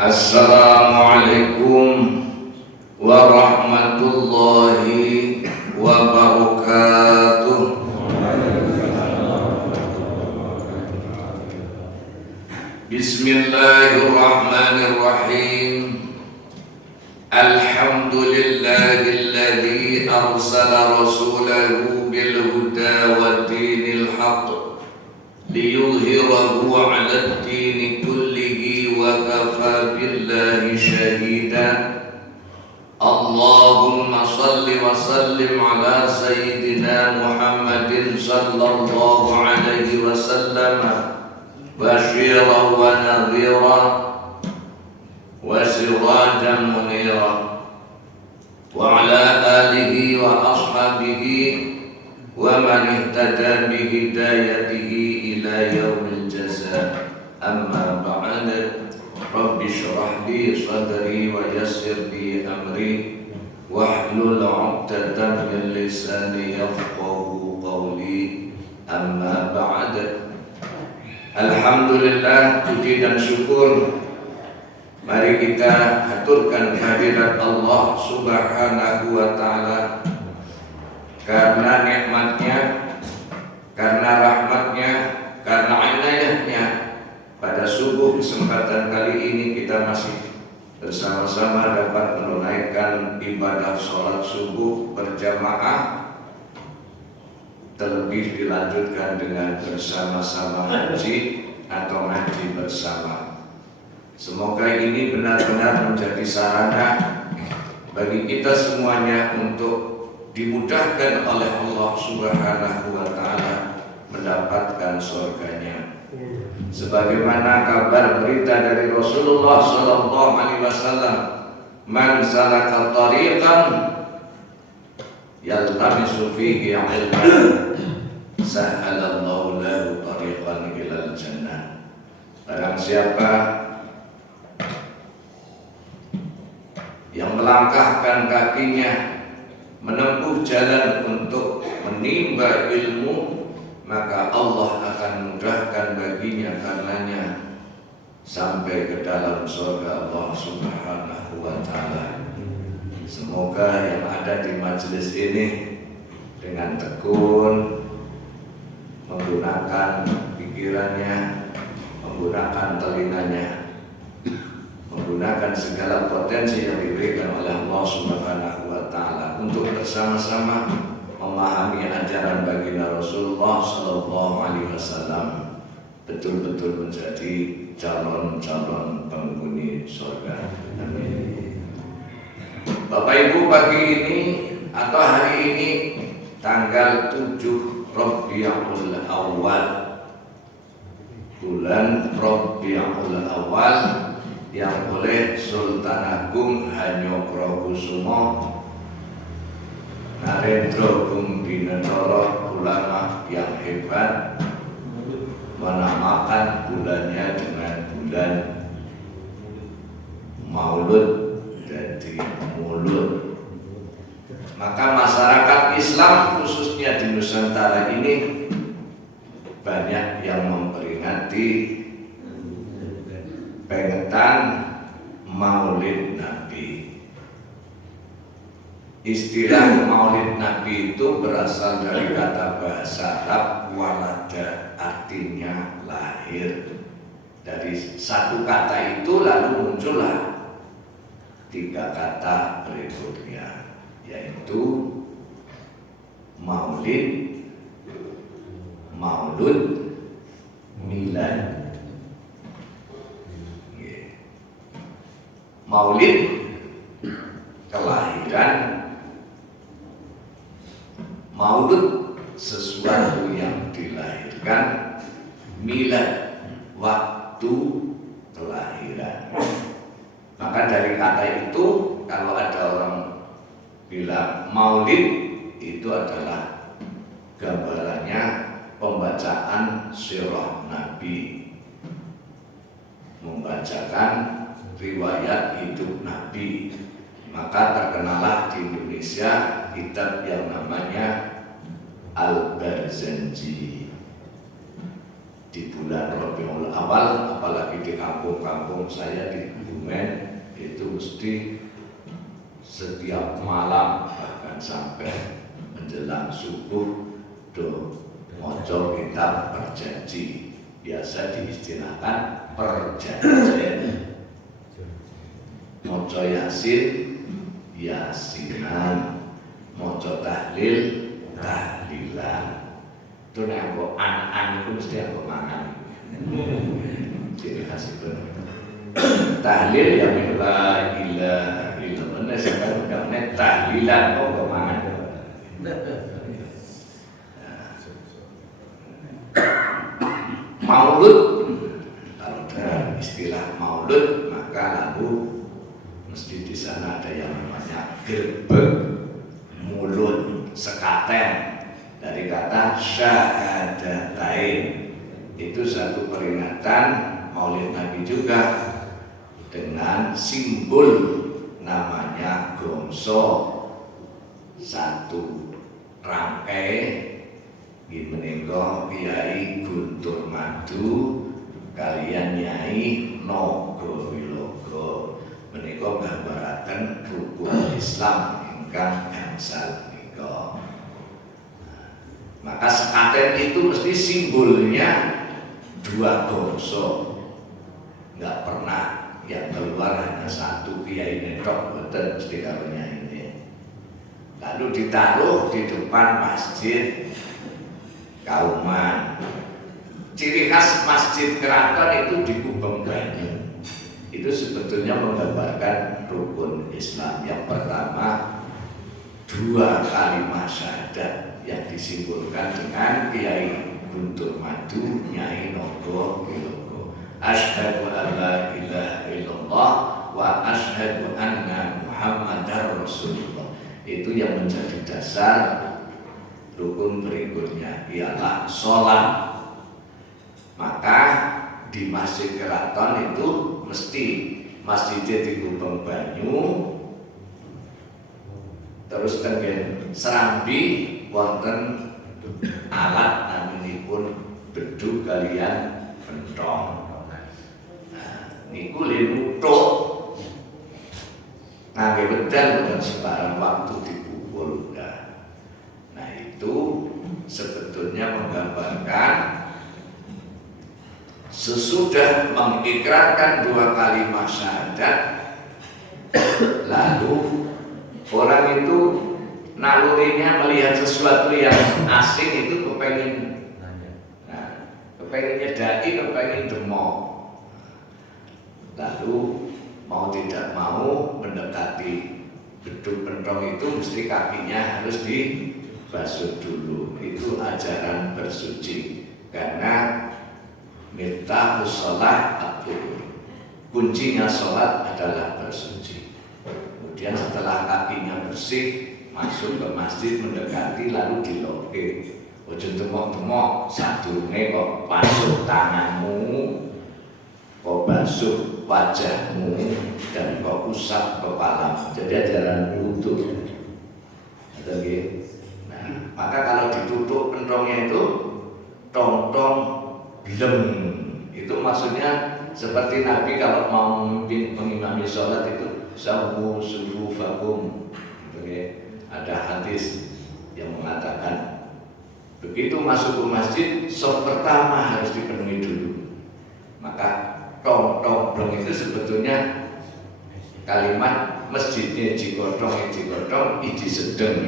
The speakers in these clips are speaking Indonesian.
Assalamualaikum warahmatullahi wabarakatuh. Bismillahirrahmanirrahim. Alhamdulillahilladzi arsala rasulahu bil huda wa dinil haqq liyudhhirahu 'alad dini kullihi wa kafa billahi shahida. Allahumma salli wa sallim ala sayyidina Muhammadin sallallahu alaihi wasallam basyiran wa nadhira wa sirajan munira wa ala alihi wa ashabihi wa man ihtada bi hidayatihi ila yaumil jazaa. Amma ba'd. Rabbi shrah li sadri wa yassir li amri wahlul 'uqdatam min lisani yafqahu qawli. Amma ba'd. Alhamdulillah, puji dan syukur mari kita haturkan kehadirat Allah Subhanahu wa ta'ala karena nikmatnya, karena rahmatnya, karena inayahnya. Pada subuh kesempatan kali ini kita masih bersama-sama dapat menunaikan ibadah sholat subuh berjamaah, terlebih dilanjutkan dengan bersama-sama ngaji atau ngaji bersama. Semoga ini benar-benar menjadi sarana bagi kita semuanya untuk dimudahkan oleh Allah Subhanahu wa ta'ala mendapatkan surganya. Sebagaimana kabar berita dari Rasulullah sallallahu alaihi wasallam, man salaka tariqan yaltamisu fihi 'ilman sahhalallahu lahu tariqan ilal jannah. Barang siapa yang melangkahkan kakinya menempuh jalan untuk menimba ilmu, maka Allah akan mudahkan baginya karenanya sampai ke dalam surga Allah Subhanahu wa ta'ala. Semoga yang ada di majelis ini dengan tekun menggunakan pikirannya, menggunakan telinganya, menggunakan segala potensi yang diberikan oleh Allah Subhanahu wa ta'ala untuk bersama-sama memahami ajaran baginda Rasulullah sallallahu alaihi wasallam, betul-betul menjadi calon-calon penghuni surga. Amin. Bapak Ibu, pagi ini atau hari ini tanggal 7 Rabiul Awal, bulan Rabiul Awal, yang oleh Sultan Agung Hanyokrokusumo Narendra Gumbinegara, ulama yang hebat, menamakan bulannya dengan bulan Maulud, jadi Mulut. Maka masyarakat Islam khususnya di Nusantara ini banyak yang memperingati pengetan Maulid Nabi. Istilah Maulid Nabi itu berasal dari kata bahasa Arab walada, artinya lahir. Dari satu kata itu lalu muncullah 3 kata berikutnya, yaitu Maulid, Maulud, Milad. Maulid kelahiran, Maulud sesuatu yang dilahirkan, milad waktu kelahiran. Maka dari kata itu, kalau ada orang bilang Maulid, itu adalah gambarannya pembacaan sirah Nabi, membacakan riwayat hidup Nabi. Maka terkenalah di Indonesia kitab yang namanya Al-Barzanji. Di bulan Rabiul Awal, apalagi di kampung-kampung saya di dokumen itu mesti setiap malam bahkan sampai menjelang subuh do maca kitab perjanji, biasa diistilahkan perjanjian. Maca yasin yasinan, maca tahlil tahlilan. Itu nek kok anak-anak itu mesti aku mangan. Jadi kasih tahlil ya la ilaha illallah, sekarang udah tahlilan kok kemangan. Maulud, kalau dalam istilah maulud maka lalu mesti di sana ada yang namanya gerbek mulut sekaten dari kata syahadatain. Itu satu peringatan Maulid Nabi juga dengan simbol namanya gongso satu rangkai. Menika Kiai Guntur Madu kalian Nyai Nogo Wilogo menika gambaraken rukun Islam ingkang gangsal menika. Maka sekaten itu mesti simbolnya dua gongso, nggak pernah yang keluar hanya satu kiai netok, betul mesti karunya ini. Lalu ditaruh di depan masjid Kauman. Ciri khas masjid keraton itu di Kubeng Banyu. Itu sebetulnya menggambarkan rukun Islam. Yang pertama, dua kalimat syahadat yang disimbolkan dengan Kiai Guntur Madu Nyai Nogo Wilogo. Asyhadu an la ilaha illallah wa asyhadu anna Muhammadar Rasulullah. Itu yang menjadi dasar. Rukun berikutnya ialah sholat. Maka di Masjid Keraton itu mesti masjidnya di Kubeng Banyu, terus tengen serambi wonten alat naminipun beduk kalian pentong. Nah, niku nutuk ngangge wedal boten sembarang waktu dipukul. Nah itu sebetulnya menggambarkan sesudah mengikrarkan dua kalimat syahadat, lalu orang itu nalurinya melihat sesuatu yang asing itu kepengen, kepengen nyedaki, kepengen demok. Lalu mau tidak mau mendekati beduk pentong itu mesti kakinya harus dibasuh dulu. Itu ajaran bersuci karena miftahus shalah at-tuhur. Kuncinya sholat adalah bersuci. Kemudian setelah kakinya bersih, masuk ke masjid mendekati lalu diloke. Ojo demok-demok sadurunge kok basuh tanganmu, kok basuh wajahmu, dan kok usap kepalamu. Jadi ajaran wudu. Nah, maka kalau ditutup pentongnya itu tong-tong blem, itu maksudnya seperti Nabi kalau mau memimpin mengimami sholat itu sawu sufufakum. Ada hadis yang mengatakan begitu masuk ke masjid, shaf pertama harus dipenuhi dulu. Maka tong-tong blem itu sebetulnya kalimat masjidnya jigotong, iji sedeng,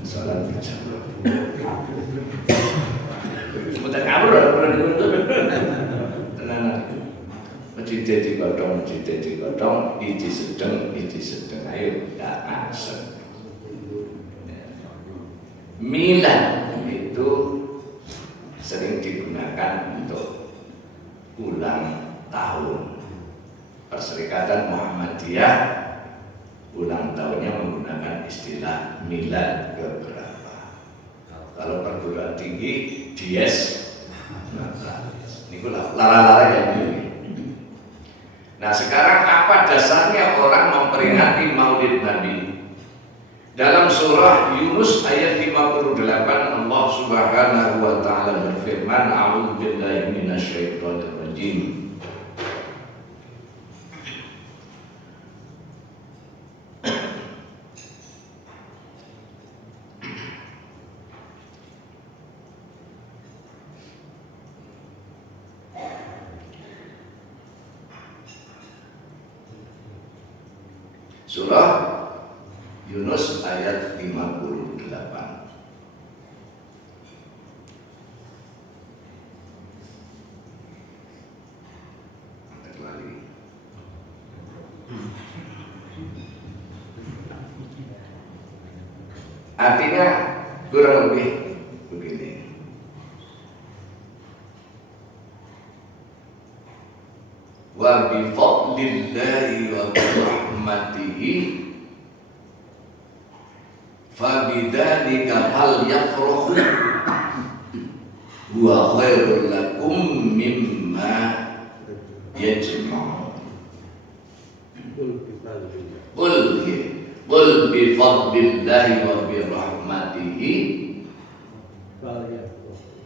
sholat berjamaah. Sebentar kabur, tenang. Masjidnya jigotong, iji sedeng. Ayo, tidak asem. Milad itu sering digunakan untuk ulang tahun. Perserikatan Muhammadiyah ulang tahunnya menggunakan istilah milad keberapa. Kalau perguruan tinggi dies ini lara-lara yang ini. Nah sekarang apa dasarnya orang memperingati Maulid Nabi? Dalam surah Yunus ayat 58 Allah Subhanahu wa taala berfirman, A'udzu billahi minasyaitonir rajim. Surah Yunus ayat 58. Artinya kurang lebih begini. Wa bi fadlillahi wa bi rahmatihi fa bidzalika falyafrahu huwa khairul lakum mimma yajma'un. Qul bi fadlillahi wa bi rahmatihi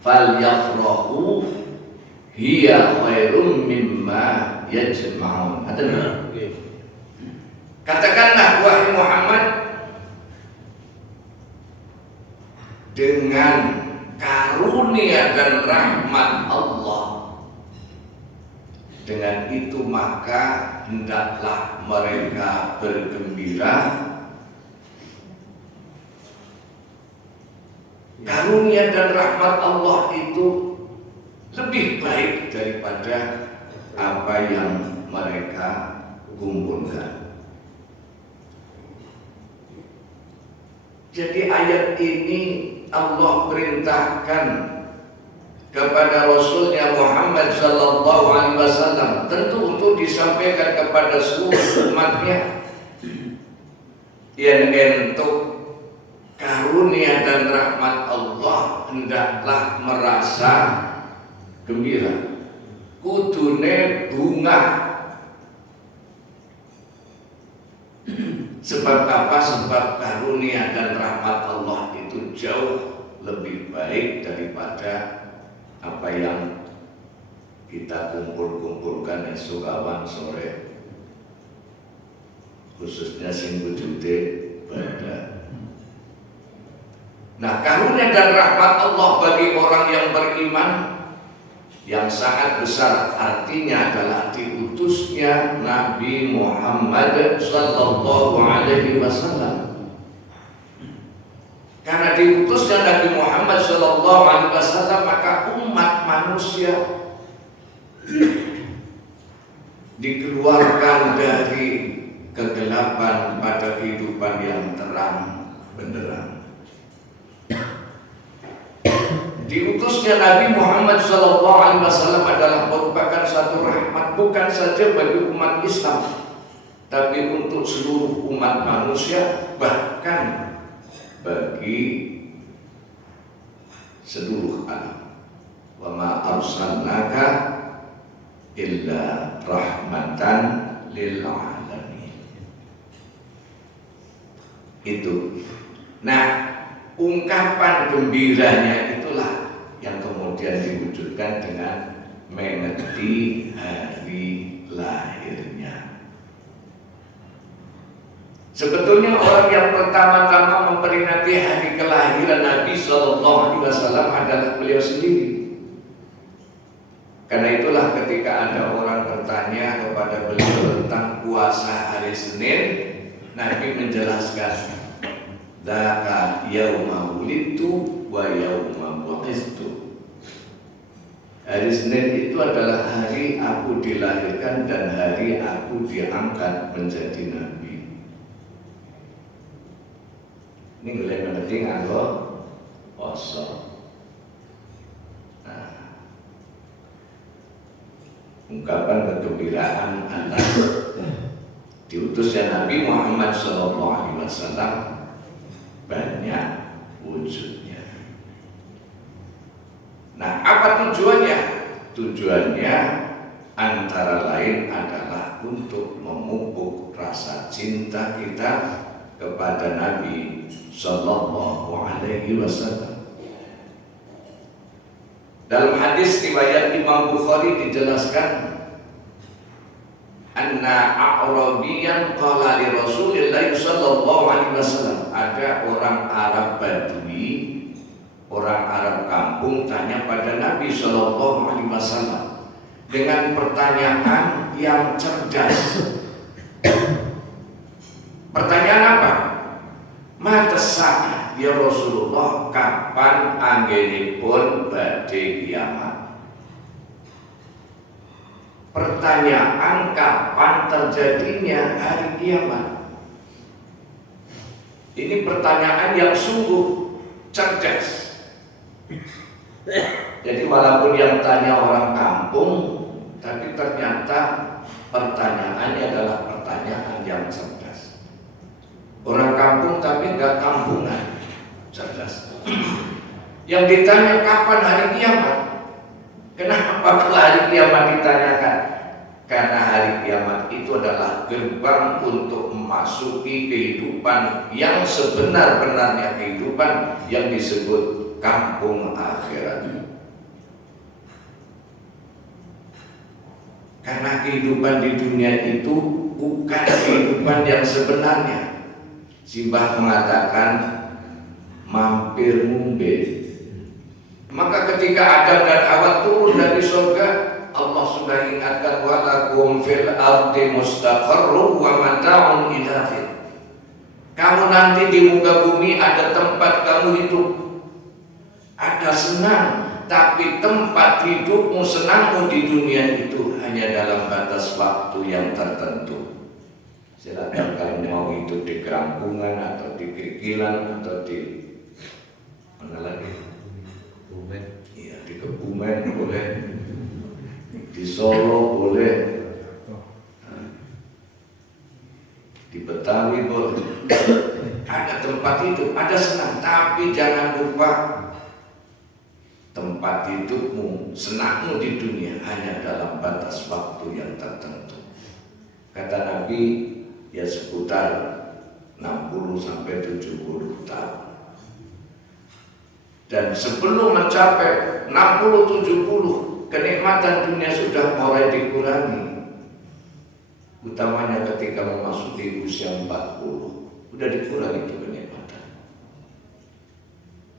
falyafrahu hiya khairum mimma yajma'un. Katakanlah wahai Muhammad, dengan karunia dan rahmat Allah, dengan itu maka hendaklah mereka bergembira. Karunia dan rahmat Allah itu lebih baik daripada apa yang mereka kumpulkan. Jadi ayat ini Allah perintahkan kepada Rasulnya Muhammad sallallahu alaihi wasallam, tentu untuk disampaikan kepada seluruh umatnya yang untuk karunia dan rahmat Allah hendaklah merasa gembira. Kudune bunga. Sebab apa? Sebab karunia dan rahmat Allah itu jauh lebih baik daripada apa yang kita kumpulkan esok awan sore, khususnya sing wujude pada. Nah, karunia dan rahmat Allah bagi orang yang beriman yang sangat besar, artinya adalah diutusnya Nabi Muhammad sallallahu alaihi wasallam. Karena diutusnya Nabi Muhammad sallallahu alaihi wasallam, maka umat manusia dikeluarkan dari kegelapan pada kehidupan yang terang benderang. Diutusnya Nabi Muhammad SAW adalah merupakan satu rahmat bukan saja bagi umat Islam, tapi untuk seluruh umat manusia, bahkan bagi seluruh alam. Wa ma arsalnaka illa rahmatan lil alamin. Itu. Nah, ungkapan gembiranya itulah yang kemudian diwujudkan dengan mengeti hari lahirnya. Sebetulnya orang yang pertama-tama memperingati hari kelahiran Nabi Sallallahu Alaihi Wasallam adalah beliau sendiri. Karena itulah ketika ada orang bertanya kepada beliau tentang puasa hari Senin, Nabi menjelaskan, "Dzaka yauma wulidtu wa yauma bu'istu." Hari Senin itu adalah hari aku dilahirkan dan hari aku diangkat menjadi nabi. Ini boleh mengerti nganggo poso. Nah, ungkapan kegembiraan atas diutusnya Nabi Muhammad SAW banyak wujudnya. Nah, apa tujuannya? Tujuannya antara lain adalah untuk memupuk rasa cinta kita kepada Nabi Sallallahu Alaihi Wasallam. Dalam hadis riwayat Imam Bukhari dijelaskan, anna a'rabiyan qala li Rasulillah sallallahu alaihi wasallam, ada orang Arab Badui, orang Arab kampung tanya pada Nabi sallallahu alaihi wasallam dengan pertanyaan yang cerdas. Pertanyaan apa? Mata saat ya Rasulullah, kapan anggenipun badhe kiamat? Pertanyaan kapan terjadinya hari kiamat? Ini pertanyaan yang sungguh cerdas. Jadi walaupun yang tanya orang kampung, tapi ternyata pertanyaannya adalah pertanyaan yang cerdas. Orang kampung tapi nggak kampungan, cerdas. Yang ditanya kapan hari kiamat? Kenapa hari kiamat ditanyakan? Karena hari kiamat itu adalah gerbang untuk memasuki kehidupan yang sebenar-benarnya, kehidupan yang disebut kampung akhirat. Karena kehidupan di dunia itu bukan kehidupan yang sebenarnya. Simbah mengatakan mampir mumbe. Maka ketika Adam dan Hawa turun dari surga, Allah sudah ingatkan walakum fil ardi mustaqarrun wa mata'un ila hin. Kamu nanti di muka bumi ada tempat kamu hidup, ada senang, tapi tempat hidupmu, senangmu di dunia itu hanya dalam batas waktu yang tertentu. Silakan kalau mau hidup di kerampungan atau di Krikilan atau di mana lagi? Iya, di Kebumen boleh, di Solo boleh, di Betawi boleh. Ada tempat hidup, ada senang, tapi jangan lupa tempat hidupmu, senangmu di dunia hanya dalam batas waktu yang tertentu. Kata Nabi, ya seputar 60 sampai 70 tahun. Dan sebelum mencapai 60-70, kenikmatan dunia sudah mulai dikurangi. Utamanya ketika memasuki usia 40, sudah dikurangi itu kenikmatan.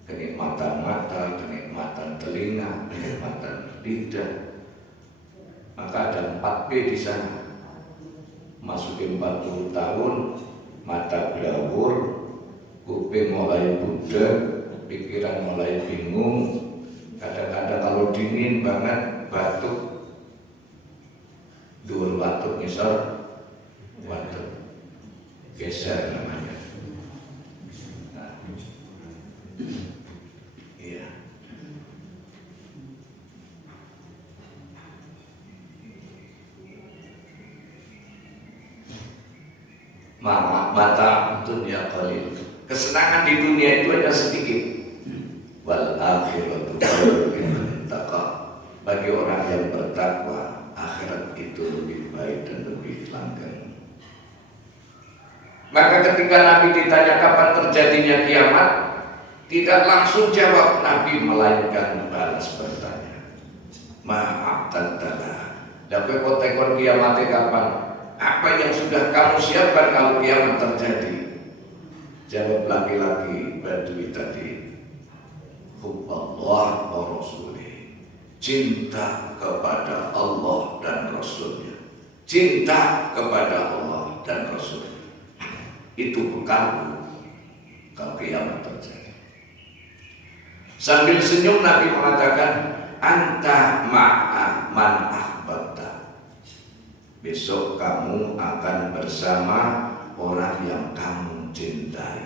Kenikmatan mata, kenikmatan telinga, kenikmatan lidah. Maka ada 4P di sana. Masukin 40 tahun, mata blawur, kuping mulai budek, pikiran mulai bingung. Kadang-kadang kalau dingin banget batuk, dhuwur batuk misal, batuk geser namanya. Nah, iya. Mata dunia qalil. Kesenangan di dunia itu ada sedikit. Wal akhiratu khairun liman ittaqa. Bagi orang yang bertakwa, akhirat itu lebih baik dan lebih langgeng. Maka ketika Nabi ditanya kapan terjadinya kiamat, tidak langsung jawab Nabi, melainkan balas bertanya. Maaf tantala. Dapat kotekon kiamatnya kapan? Apa yang sudah kamu siapkan kalau kiamat terjadi? Jawab laki-laki Badui tadi, Hubballah wa Rasulih. Cinta kepada Allah dan Rasulnya. Cinta kepada Allah dan Rasulnya. Itu bekalku kalau kiamat terjadi. Sambil senyum Nabi mengatakan, anta ma'a man ahbabta. Besok kamu akan bersama orang yang kamu cintai.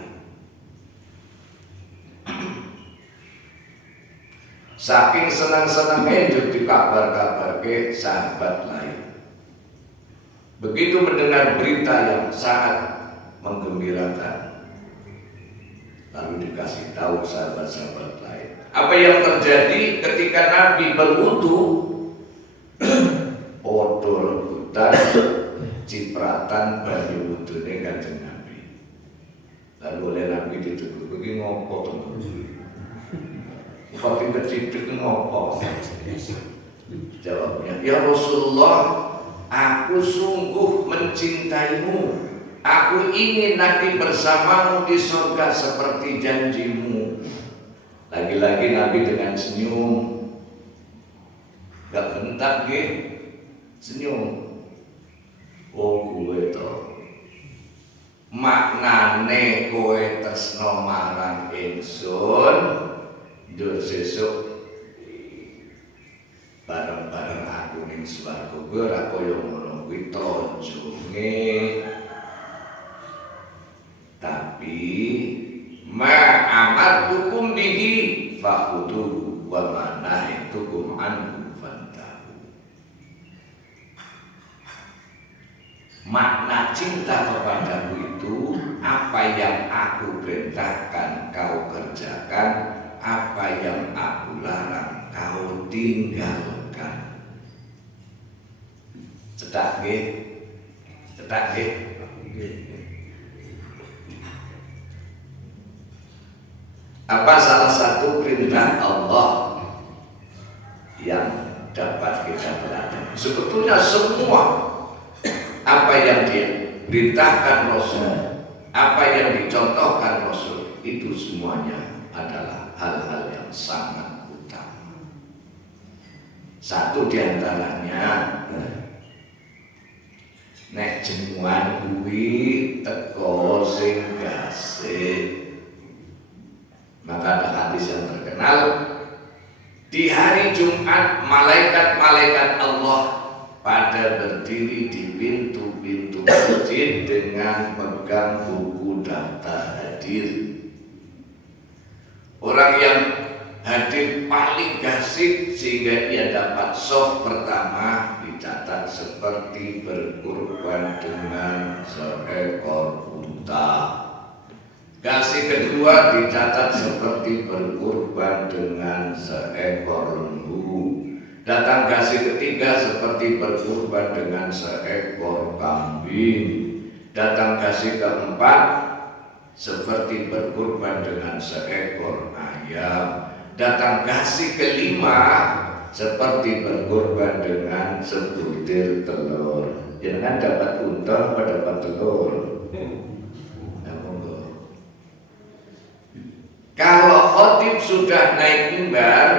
Saking senang-senangnya hidup di kabar-kabar ke sahabat lain. Begitu mendengar berita yang sangat menggembirakan, lalu dikasih tahu sahabat-sahabat lain. Apa yang terjadi ketika Nabi berwudu? Odol hutan cipratan banyu wudune Kanjeng Nabi. Lalu oleh Nabi ditegur, begini ngopo teman-teman? Khotim kecil ngopo? Jawabnya, ya Rasulullah, aku sungguh mencintaimu. Aku ingin nanti bersamamu di surga seperti janjimu. Lagi-lagi Nabi dengan senyum, gak bentak ge, senyum. Oh gue toh, maknane kowe tresno marang ingsun ndur sesuk bareng-bareng aku ning swarga kowe ora kaya ngono kuwi tonjonge tapi ma amartukum bihi fakhuduhu wa ma nahitukum anhu fantahu. Makna cinta kepadaku itu apa yang aku perintahkan kau kerjakan, apa yang aku larang kau tinggalkan. Cedak nggih? Cedak nggih? Apa salah satu perintah Allah yang dapat kita pelajari? Sebetulnya semua apa yang diperintahkan Rasul, apa yang dicontohkan Rasul, itu semuanya adalah hal-hal yang sangat utama. Satu diantaranya, nek jemuan kuwi teko sing gasik. Maka ada hadis yang terkenal, di hari Jumat malaikat-malaikat Allah pada berdiri di pintu-pintu masjid dengan memegang buku daftar hadir. Orang yang hadir paling gasik sehingga ia dapat soft pertama dicatat seperti berkorban dengan seekor unta. Gasik kedua dicatat seperti berkorban dengan seekor lembu. Datang gasik ketiga seperti berkorban dengan seekor kambing. Datang gasik keempat seperti berkorban dengan seekor ayam. Datang gasik kelima seperti berkorban dengan sebutir telur. Jangan dapat unta apa dapat telur. Kalau khotib sudah naik mimbar,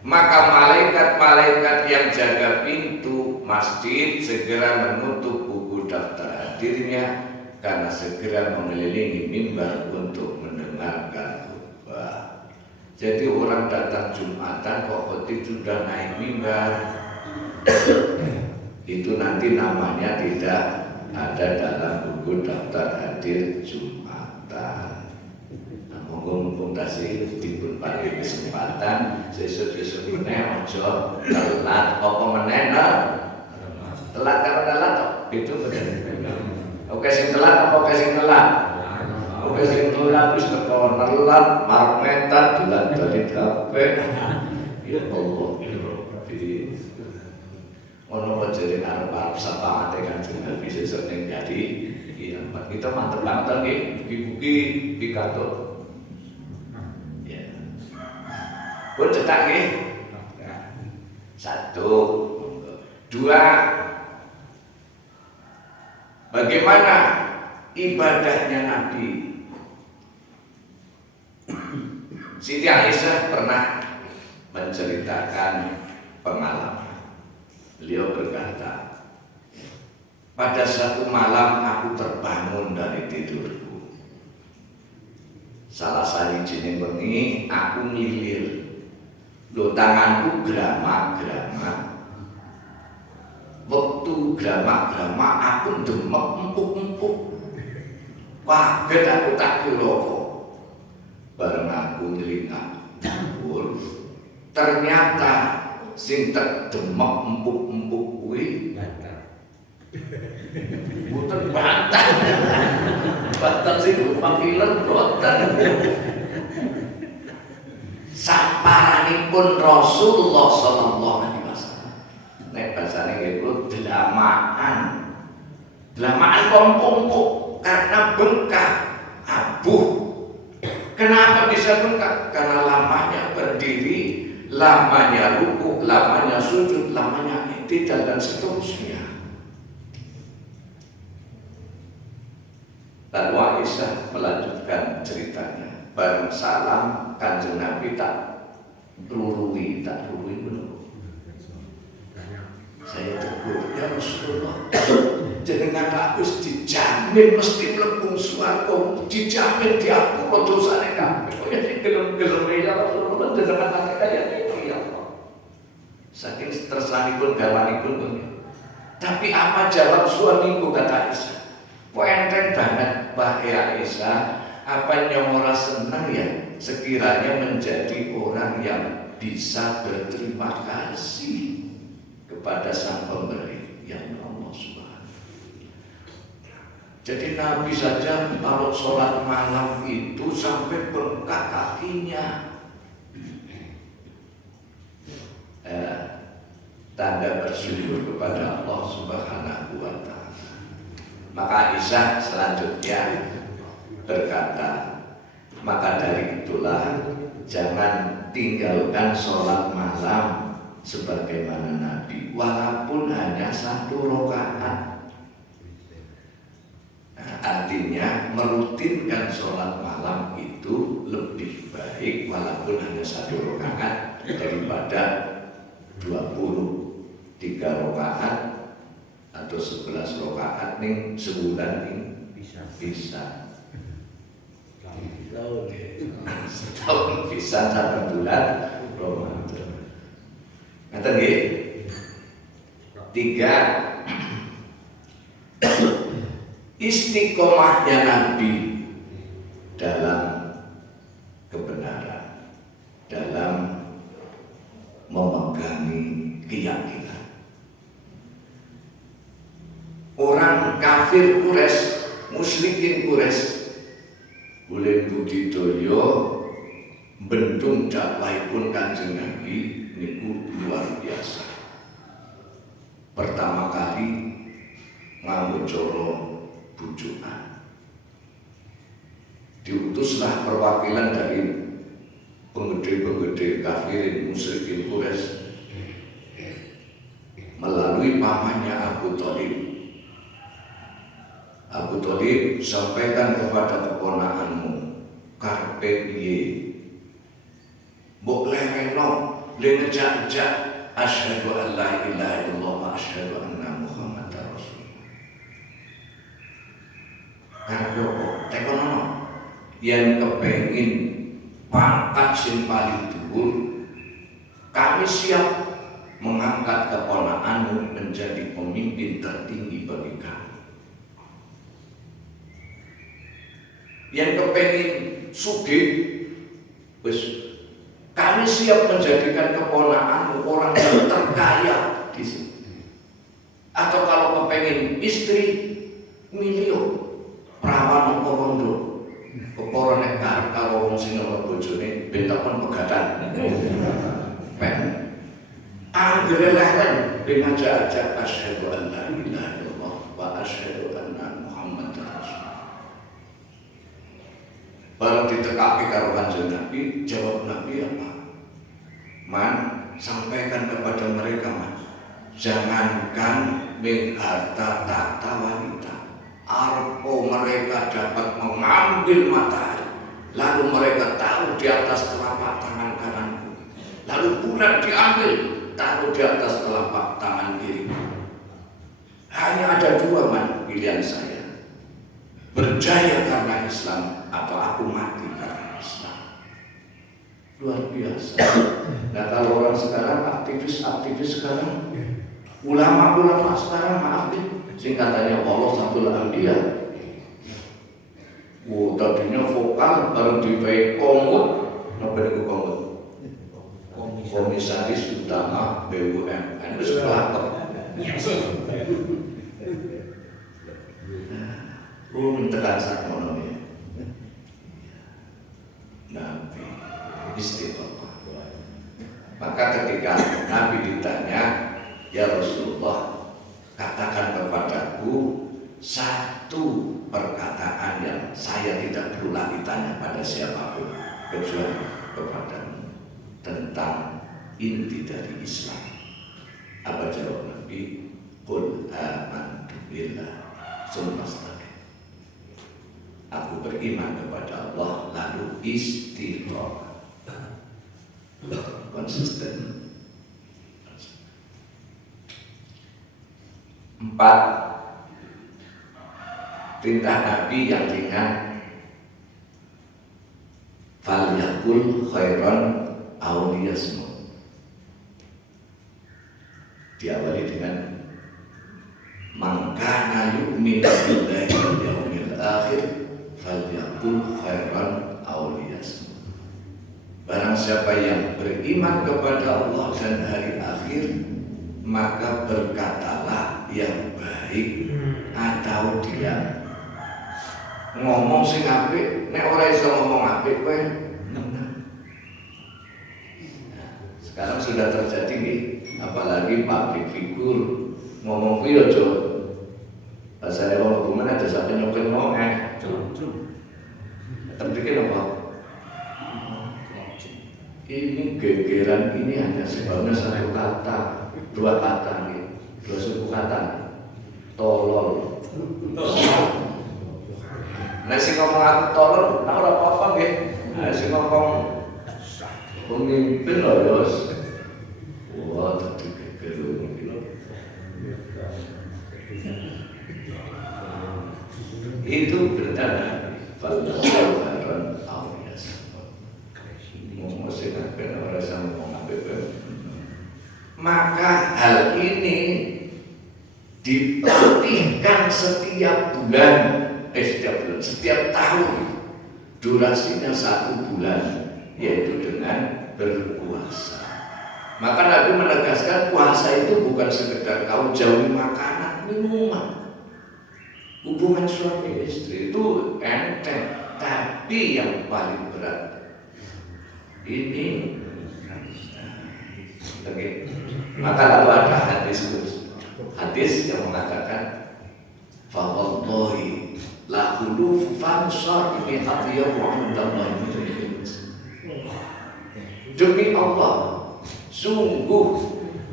maka malaikat-malaikat yang jaga pintu masjid segera menutup buku daftar hadirnya karena segera mengelilingi mimbar untuk mendengarkan khutbah. Jadi orang datang Jumatan kok khotib sudah naik mimbar, itu nanti namanya tidak ada dalam buku daftar hadir Jumatan. Mumpung tasih dipun pakai kesempatan sesuk-sesuk meneh aja telat apa meneh telat karo telat itu bener. Oke sing telat apa sing telat? Oke sing telat wis teko telat marmetan dilat dari HP. Ya Allah. Ono jere arep sapate kan Nabi sesuk ning jadi iya kita mantep banget nggih buki-buki pidato. Pun cetak nggih. Satu, dua. Bagaimana ibadahnya Nabi? Siti Aisyah pernah menceritakan pengalaman. Beliau berkata, pada satu malam aku terbangun dari tidurku. Salah sawijine bengi aku ngilir. Lho tanganku grama-grama. Waktu grama-grama aku demek empuk-empuk. Kaget aku tak kira kok. Bareng aku nyelinga dapur, ternyata sing tak demek empuk-empuk kuwi boten bantah. Bantah sing panggilan boten. Saparanipun Rasulullah sallallahu alaihi wasallam. Nek basane nggih delamaan. Delamaan kompuk karena bengkak, abuh. Kenapa bisa bengkak? Karena lamanya berdiri, lamanya rukuk, lamanya sujud, lamanya i'tidal dan seterusnya. Lalu Aisyah melanjutkan ceritanya. Bareng salam Kanjeng Nabi tak lurui belum. Saya tegur, ya Rasulullah, jenengan harus dijamin mesti mlebu mlebu swarga dijamin diampura dosane kabeh. Kaya gelem-gelem ya Rasulullah jenengan kaya niki ya Allah. Saking tresanipun gawanipun. Tapi apa jawab suamiku, kata Aisyah? Kok enteng banget wahai Aisyah, apa nyomora senang ya sekiranya menjadi orang yang bisa berterima kasih kepada Sang Pemberi yang Allah Subhanahu. Jadi Nabi saja kalau sholat malam itu sampai bengkak kakinya. Tanda bersyukur kepada Allah Subhanahu wa Ta'ala. Maka Aisyah selanjutnya berkata, maka dari itulah jangan tinggalkan sholat malam sebagaimana Nabi, walaupun hanya 1 rakaat. Artinya merutinkan sholat malam itu lebih baik walaupun hanya 1 rakaat daripada 20, 3 rakaat atau 11 rakaat nih sebulan nih bisa. Setahun bisa 1 bulan Ramadan. Kata nggih. 3, istiqomahnya Nabi dalam kebenaran, dalam memegangi keyakinan. Orang kafir Quraisy, musyrikin Quraisy, boleh budidaya bendung dakwahipun Kanjeng Nabi niku luar biasa. Pertama kali nganggo cara bujukan. Diutuslah perwakilan dari penggede-penggede kafirin musyrikin Quraisy melalui pamannya Abu Thalib. Abu Thalib, sampaikan kepada keponakanmu karepe piye, mbok lereno le ngejak-ejak asyhadu an la ilaha illallah wa asyhadu anna muhammadar rasulullah. Karepe opo? Tekono yen kepengin pangkat sing paling dhuwur, kami siap mengangkat keponakanmu menjadi pemimpin tertinggi bagi kami. Yang kepengin sugih, wis kami siap menjadikan keponakanmu orang yang terkaya di sini. Atau kalau kepengin istri, milio perawan porondo, keporo nek karo wong sing ora bojone ben takon pegatan. Pen anggere leren ben aja asyhadu an la ilaha illallah wa asyhadu anna muhammadar rasulullah. Barang ditekaki karo Kanjeng Nabi, jawab Nabi apa? Man, sampaikan kepada mereka, man, jangankan min harta tahta wanita, arpo mereka dapat mengambil matahari, lalu mereka taruh di atas telapak tangan kananku, lalu bulan diambil, taruh di atas telapak tangan kiri. Hanya ada 2 man pilihan saya, berjaya karena Islam atau aku mati karena Islam. Luar biasa. Nah kalau orang sekarang, aktivis sekarang, ulama-ulama sekarang, maaf nih, singkatannya Allah Satul Anbiya. Tadinya vokal baru dibaik komut, apa itu komut? Komisaris Utama BUMN. Itu sekelah kok. Tekan sak mono ya. Nabi istiqomah. Maka ketika Nabi ditanya, ya Rasulullah, katakan kepadaku 1 perkataan yang saya tidak perlu lagi tanya pada siapapun kecuali kepadamu tentang inti dari Islam. Apa jawab Nabi? Qul amantu billah tsumma istaqim. Aku beriman kepada Allah lalu istiqomah, konsisten. 4, perintah Nabi yang ringan. Falyakul khairan aw liyasmut. Diawali dengan man kana yu'minu billahi wal yawmil akhir falyakul khairan aw liyasmut. Barang siapa yang beriman kepada Allah dan hari akhir, maka berkatalah yang baik atau diam. Ngomong sing apik, nek ora iso ngomong apik kowe menang. Nah, sekarang sudah terjadi nih, apalagi public figure ngomong kuwi aja bahasa wong kuwi ada sampe nyokeng ngomong terpikir apa? Ini gegeran ini hanya sebabnya satu kata, dua kata nih, dua suku kata, tolol. Nah, si ngomong aku tolol, nah ora apa-apa nggih. Nah, si ngomong pemimpin lho, Yos. Wah, dadi geger iki lho. Itu bertanda Falsafaran Aulias. Ngomong sing ben ora sama ngomong apik. Maka hal ini dilatihkan setiap bulan. Setiap tahun durasinya 1 bulan, yaitu dengan berpuasa. Maka Nabi menegaskan puasa itu bukan sekedar kau jauhi makanan, minuman, hubungan suami istri itu enteng, tapi yang paling berat ini. Maka lalu ada hadis yang mengatakan fawallahi la khulufu famsar ini hatiyahu indallahi mujahidin. Demi Allah, sungguh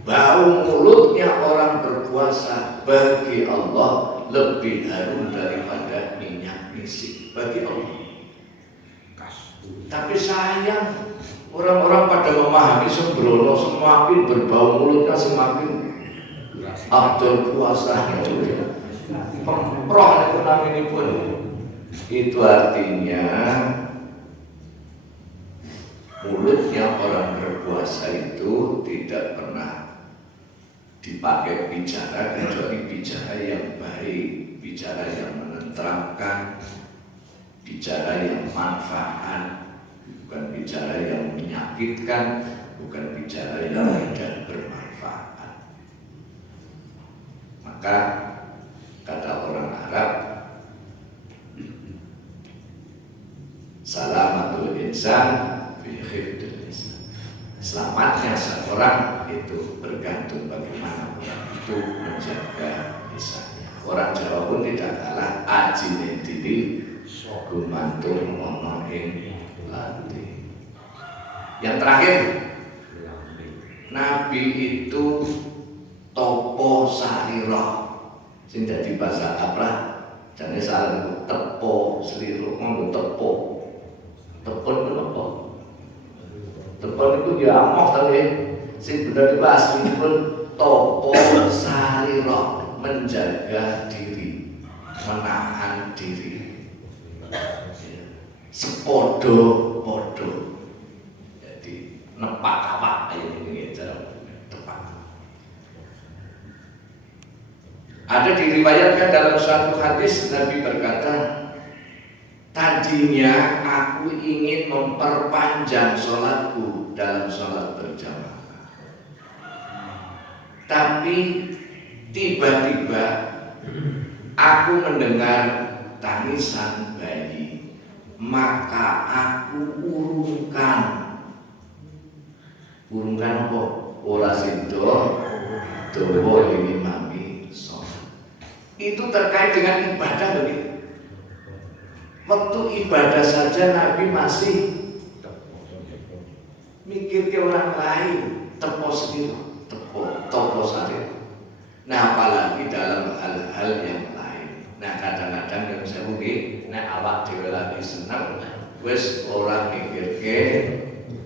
bau mulutnya orang berpuasa bagi Allah lebih harum daripada minyak misik bagi Allah. Tapi sayang, orang-orang pada memahami sembrono, semakin berbau mulutnya semakin afdal puasanya juga. Pemproh ekonomi pun itu artinya mulutnya orang berpuasa itu tidak pernah dipakai bicara kecuali bicara yang baik, bicara yang menenteramkan, bicara yang manfaat, bukan bicara yang menyakitkan, bukan bicara yang tidak bermanfaat. Maka kata orang Arab, salamatul insan fi hifdzil lisan. Selamatnya seorang itu bergantung bagaimana orang itu menjaga lisannya. Orang Jawa pun tidak kalah, ajine diri gumantung ana ing lati. Yang terakhir, Nabi itu topo sarira. Sing dadi bahasa apa? Jane salah tepo sliro ngono tepo. Tepo menapa? Tepo niku ya amok tadi. Sing bener iku aslinipun topo sarira, menjaga diri, menahan diri. Sepodo-podo. Jadi nepak awak ayo ngene cara tepat. Ada diriwayatkan dalam suatu hadis Nabi berkata, tadinya aku ingin memperpanjang sholatku dalam sholat berjamaah, tapi tiba-tiba aku mendengar tangisan bayi, maka aku urungkan apa? Ora sido dawa ini mami. Itu terkait dengan ibadah begitu. Waktu ibadah saja Nabi masih mikir ke orang lain, tepo sendiri, topo sendiri. Nah, apalagi dalam hal-hal yang lain. Nah, kadang-kadang yang saya mungkin, nah awak dhewe lagi seneng, wis ora mikir ke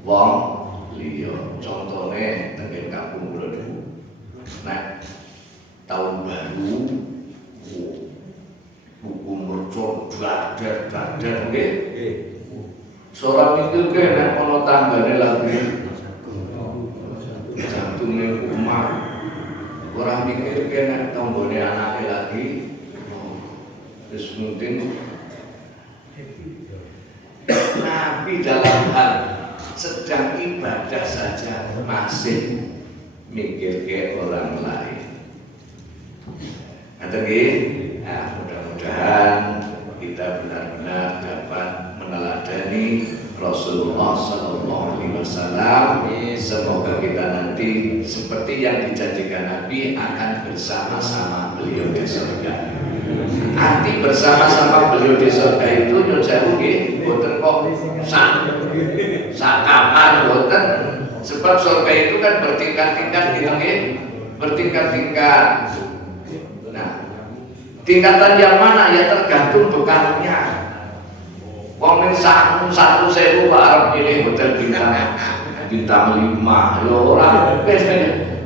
wong liya. Contohnya tenggen kampung kula niku. Nah, tahun baru umur bocor dadar nggih. Seorang mikir kene ana tanggane lagi. Jantungnya kumat. Orang mikir kene tanggane anake lagi. Terus mungkin Nabi dalam hal sedang ibadah saja masih mikir ke orang lain. Kata nah, mudah-mudahan kita benar-benar dapat meneladani Rasulullah Sallallahu Alaihi Wasallam. Semoga kita nanti seperti yang dijanjikan Nabi akan bersama-sama beliau di surga. Arti bersama-sama beliau di surga itu nyun sewu nggih boten kok sakapan boten. Sebab surga itu kan bertingkat-tingkat gitu nggih, bertingkat-tingkat. Nah, tingkatan yang mana ya tergantung bekalnya. Wong sak 1.000 Pak arep pilih hotel bintang 5 ya ora wis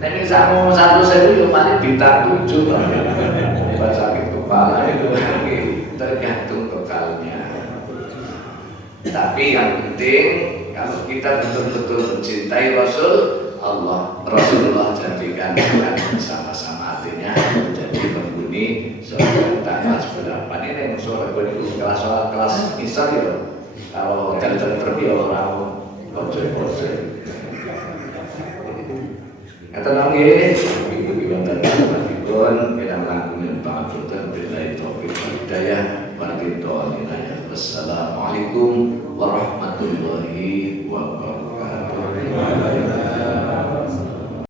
nek sak 1.000 ya paling bintang 7 Pak sakit kepala itu tergantung bekalnya. Tapi yang penting kalau kita betul-betul mencintai Rasulullah jadikan kita bersama-sama, artinya menjadi penghuni surga. Kelas berapa ini yang surga itu kelas misal ya. Kalau hotel terpergi orang kocek-kocek. Kata nangis, ibu bilang terpakun kita melakukan pengabdian billahi taufiq wal hidayah wa ridho. Wassalamualaikum warahmatullahi wabarakatuh.